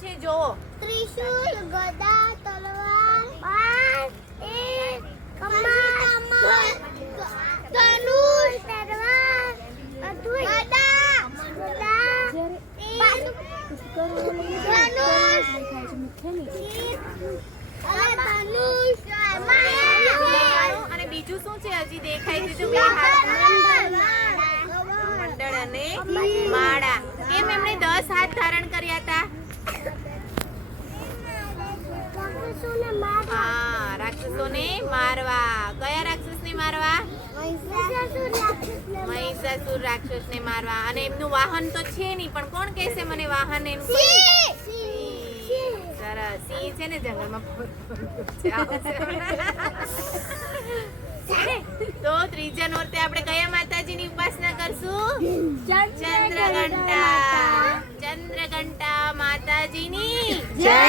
છે જો? ત્રિશૂલ, ગદા, તલવાર, બાણ, તીર, કમાન, ધનુષ, તલવાર, ગદા, અને બીજું શું છે હજી દેખાય છે જો બે હાથ મંડળ અને માળા. કેમ એમણે 10 હાથ ધારણ કર્યા હતા? હા, રાક્ષસોને મારવા. કયા રાક્ષસને મારવા? મહિષાસુર રાક્ષસને મારવા. અને એમનું વાહન તો છે નહીં, પણ કોણ કહેશે મને વાહન એનું? સરસ. સિંહ છે ને જંગલમાં. તો ત્રીજા નોરતે આપણે કયા માતાજીની ઉપાસના કરશું? ચંદ્રઘંટા. ચંદ્રઘંટા માતાજીની જય.